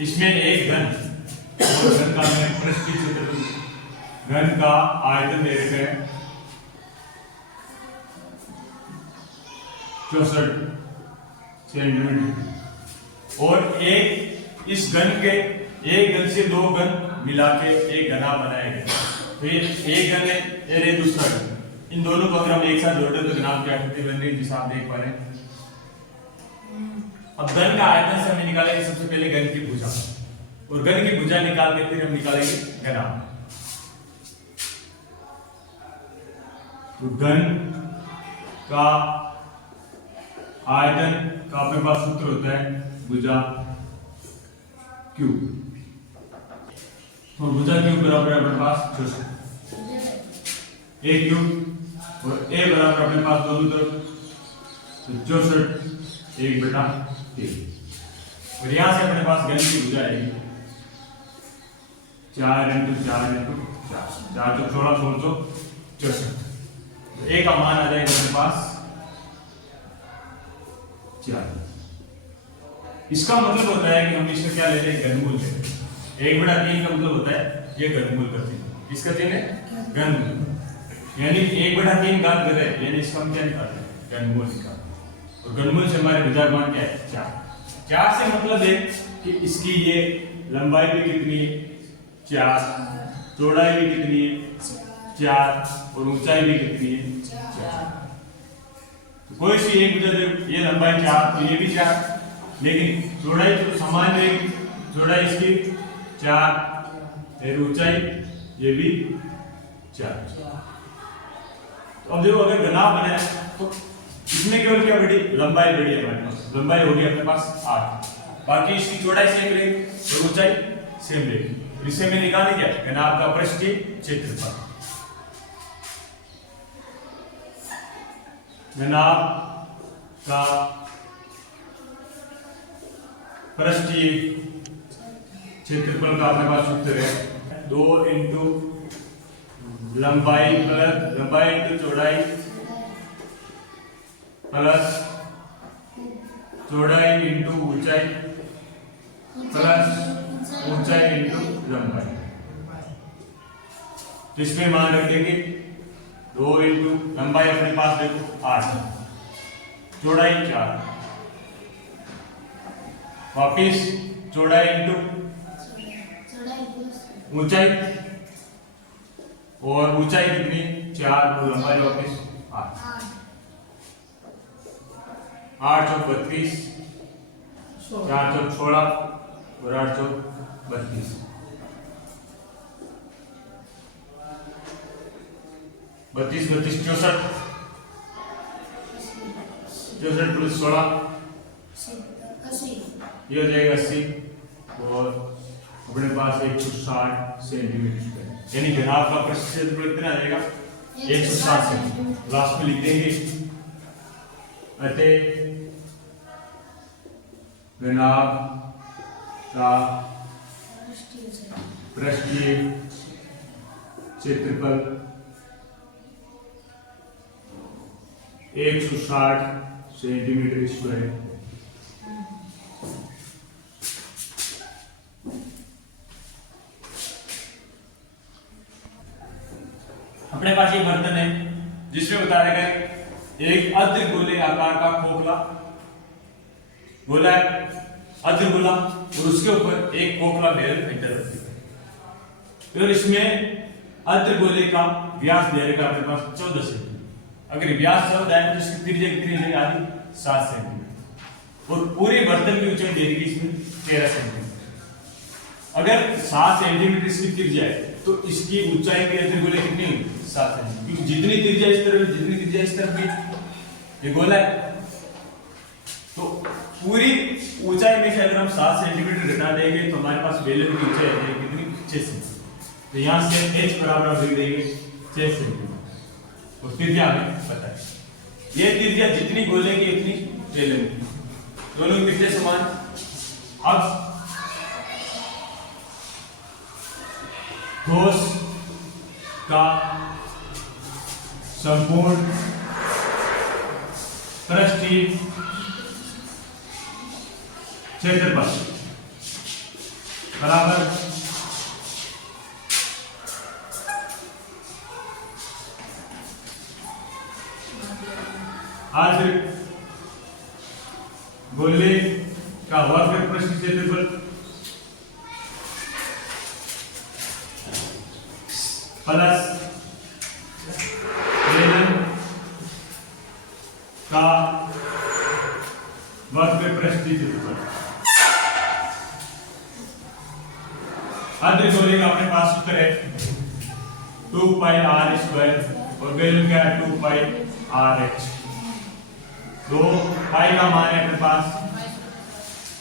इसमें एक घन और घन का मैं पृष्ठीय क्षेत्रफल घन का आयतन दे रखे हैं 64 सेंटीमीटर और एक इस घन के एक घन से दो घन मिला के एक घना बनाया गया। तो ये एक घन है और ये दूसरा घन, इन दोनों को अगर हम एक साथ जोड़ दें तो घनाभ की आकृति बन रही है जिसे आप देख पा रहे हैं। अब घन का आयतन से हमें निकालेंगे सबसे पहले घन की भुजा और घन की भुजा निकाल के फिर हम निकालेंगे घनाभ। तो घन का आयतन का अपने पास सूत्र होता है भुजा क्यू। तो भुजा क्यू बराबर अपने पास 64 ए क्यू और ए बराबर अपने पास दोनों तरफ 64 1/3 और यहां से अपने पास घन की भुजा आएगी 4 × 4 × 4 4 16 1664। ए का मान आ जाएगा अपने पास 4। इसका मतलब होता है कि हम इसमें क्या लेते हैं घनमूल लेते हैं। 1/3 का मतलब होता है ये घनमूल करते हैं, इसका चिन्ह है घनमूल, यानी 1/3 घात कर रहे हैं, यानी इसका हम क्या निकालते हैं घनमूल निकालते हैं। और घनमूल से हमारे भुजा मान क्या है 4। 4 से मतलब है कि इसकी ये लंबाई भी कितनी है 4, चौड़ाई भी कितनी है 4 और ऊंचाई भी कितनी है 4। कोई सी एक भुजा ये लंबाई 4 तो ये भी 4, लेकिन चौड़ाई तो समान रहेगी, चौड़ाई इसकी 4 और ऊंचाई ये भी 4। तो अब देखो अगर घनाभ बना है तो इसमें केवल क्या बढ़ी लंबाई बढ़ी है, हमारे पास लंबाई होगी अपने पास 8, बाकी इसकी चौड़ाई सेम रहेगी और ऊंचाई सेम रहेगी। इसे में निकाले क्या घनाभ का पृष्ठीय क्षेत्रफल। घनाभ का पृष्ठीय क्षेत्रफल का अपने पास सूत्र है 2 × लंबाई × चौड़ाई प्लस चौड़ाई × ऊंचाई प्लस ऊंचाई × लंबाई। तो इसमें मान रख देंगे 2 × लंबाई अपने पास देखो 8, चौड़ाई 4, वापिस चौड़ाई × ऊंचाई और ऊंचाई कितनी 4 और लंबाई वापिस 8, 8 × 32, 4 × 16 और 8 × 32, 32 32 64, 64 + 16 ये हो जाएगा 80 और अपने पास 160 सेंटीमीटर, यानी घनाभ का पृष्ठीय क्षेत्रफल कितना आ जाएगा 160 सेंटीमीटर। लास्ट में लिख देंगे अतः घनाभ का पृष्ठीय क्षेत्रफल 160 सेंटीमीटर स्क्वायर। अपने पास ये बर्तन है जिसमें उतारे गए एक अर्धगोले आकार का खोखला गोला है, अर्धगोला, और उसके ऊपर एक खोखला बेलन फिल्टर रखी है। और इसमें अर्धगोले का व्यास दे रखा अपने पास 14 सेंटीमीटर। अगर व्यास 14 है तो इसकी त्रिज्या कितनी है आदि 7 सेंटीमीटर और पूरे बर्तन की ऊंचाई दे रखी इसमें 13 सेंटीमीटर। अगर 7 सेंटीमीटर इसकी त्रिज्या है तो इसकी ऊंचाई भी अर्धगोले कितनी होगी 7 सेंटीमीटर, क्योंकि जितनी त्रिज्या इस तरफ जितनी त्रिज्या इस तरफ भी ये गोला है। तो पूरी ऊंचाई में से अगर हम 7 सेंटीमीटर घटा देंगे तो हमारे पास बेलन की ऊंचाई आ जाएगी कितनी 6 सेंटीमीटर। तो यहां से h बराबर हम लिख देंगे 6 सेंटीमीटर और त्रिज्या हमें पता है। ये त्रिज्या जितनी गोले की उतनी बेलन की, दोनों की त्रिज्या समान। अब ठोस का संपूर्ण पृष्ठीय क्षेत्रफल बराबर आज गोले का वक्र पृष्ठ क्षेत्रफल प्लस बेलन का वक्र पृष्ठ क्षेत्रफल। अर्धगोले का अपने पास सूत्र है 2 पाई आर स्क्वायर और बेलन का 2 पाई आर एच। तो पाई का मान है अपने पास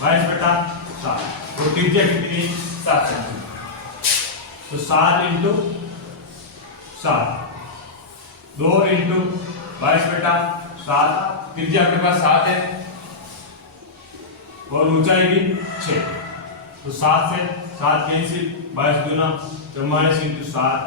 22/7 और त्रिज्या कितनी 7 सेंटीमीटर। तो 7 इंटू 7 2 इंटू 22/7 त्रिज्या अपने पास 7 है और ऊंचाई भी 6। तो 7 से 7 कैंसिल 22 दूना 44 इंटू 7।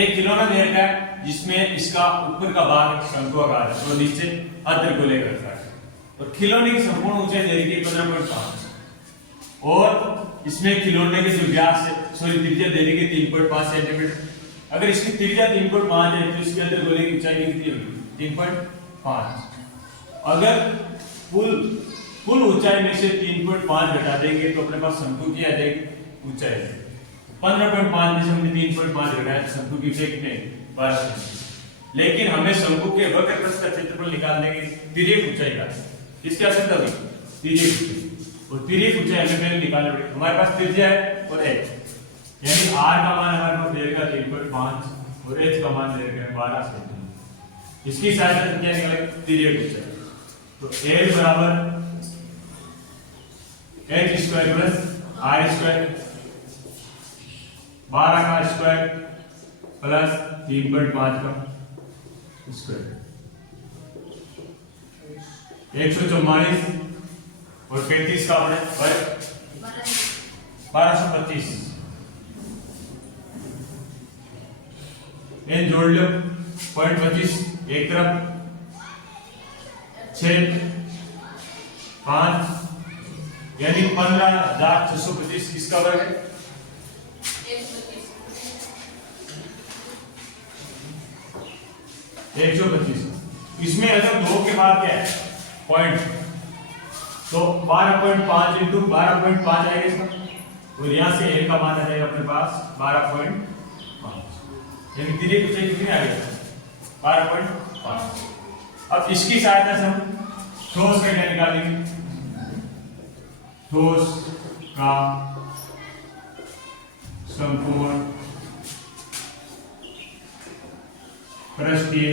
एक खिलौना दे रखा है जिसमें इसका ऊपर का भाग शंकुआकार है और नीचे अर्धगोले का है और खिलौने की संपूर्ण ऊंचाई दे रखी है 15.5 और इसमें खिलौने के जो व्यास है त्रिज्या दे रखी है 3.5 सेंटीमीटर। अगर इसकी त्रिज्या 3.5 है तो इसके अर्धगोले की ऊंचाई कितनी होगी 3.5। अगर कुल ऊंचाई में से 3.5 घटा देंगे तो अपने पास शंकु की आ जाएगी ऊंचाई 15.5 में से हमने 3.5 घटाया तो शंकु की ऊंचाई कितनी 12 सेंटीमीटर। लेकिन हमें शंकु के वक्र पृष्ठ का क्षेत्रफल निकालने की तिर्यक ऊंचाई का इसकी आवश्यकता होगी तिर्यक ऊंचाई और तिर्यक ऊंचाई हमें पहले निकालनी पड़ेगी। हमारे पास त्रिज्या है और h यानी r का मान हमारे पास देगा 3.5 और h का मान देगा 12 सेंटीमीटर। इसकी सहायता से क्या निकालेंगे तिर्यक ऊंचाई। तो l बराबर h square plus r square 12 का स्क्वायर प्लस 3.5 का स्क्वायर 144 और 35 का बने 1225 इन जोड़ लो 0.25 एक तरफ 6 5 यानी 15,625 किसका वर्ग है 125। इसमें अगर 2 के बाद क्या है पॉइंट तो 12.5 इंटू 12.5 आएगा इसका और यहां से a का मान आ जाएगा अपने पास 12.5 यानी तिर्यक ऊंचाई कितनी आ गई 12.5। अब इसकी सहायता से हम ठोस का क्या निकालेंगे ठोस का संपूर्ण पृष्ठीय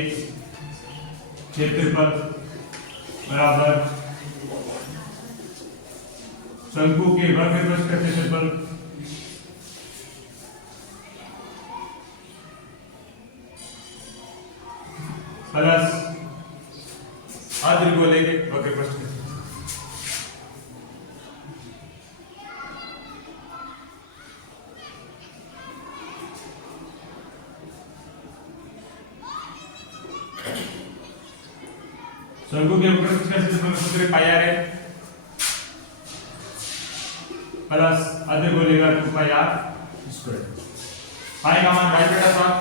क्षेत्रफल बराबर शंकु के वक्र पृष्ठ का क्षेत्रफल प्लस अर्धगोले के वक्र पृष्ठ का शंकु के वक्र पृष्ठ का क्षेत्रफल सूत्र पाई आर है प्लस अर्धगोले का 2 पाई आर स्क्वायर। पाई का मान 22/7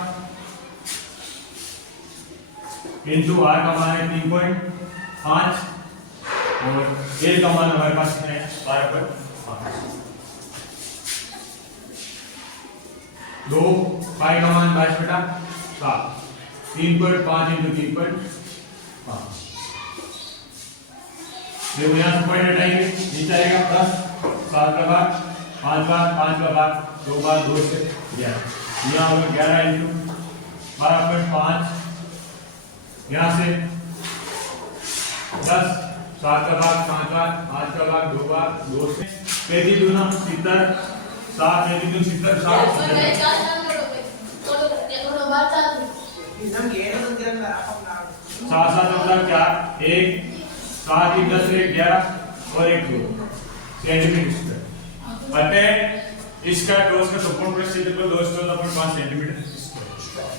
इंटू आर का मान है 3.5 और एल का मान हमारे पास कितना है 12.5। 2 पाई का मान 22/7 3.5 इंटू 3.5 देखो यहाँ से पॉइंट हटाएंगे नीचे आएगा प्लस 7 का भाग 5 का 5 का भाग 2 बार 2 से 11 यहाँ होगा 11 इंटू 12.5 यहाँ से 10 7 का भाग 5 बार 5 का भाग 2 बार 2 से 35 दूना 70 7 35 दूना 70 7 7 मतलब क्या 1 7 3 10 1 11 और 1 2 सेंटीमीटर स्क्वायर अतः इसका ठोस का संपूर्ण पृष्ठ क्षेत्रफल 214.5 सेंटीमीटर स्क्वायर।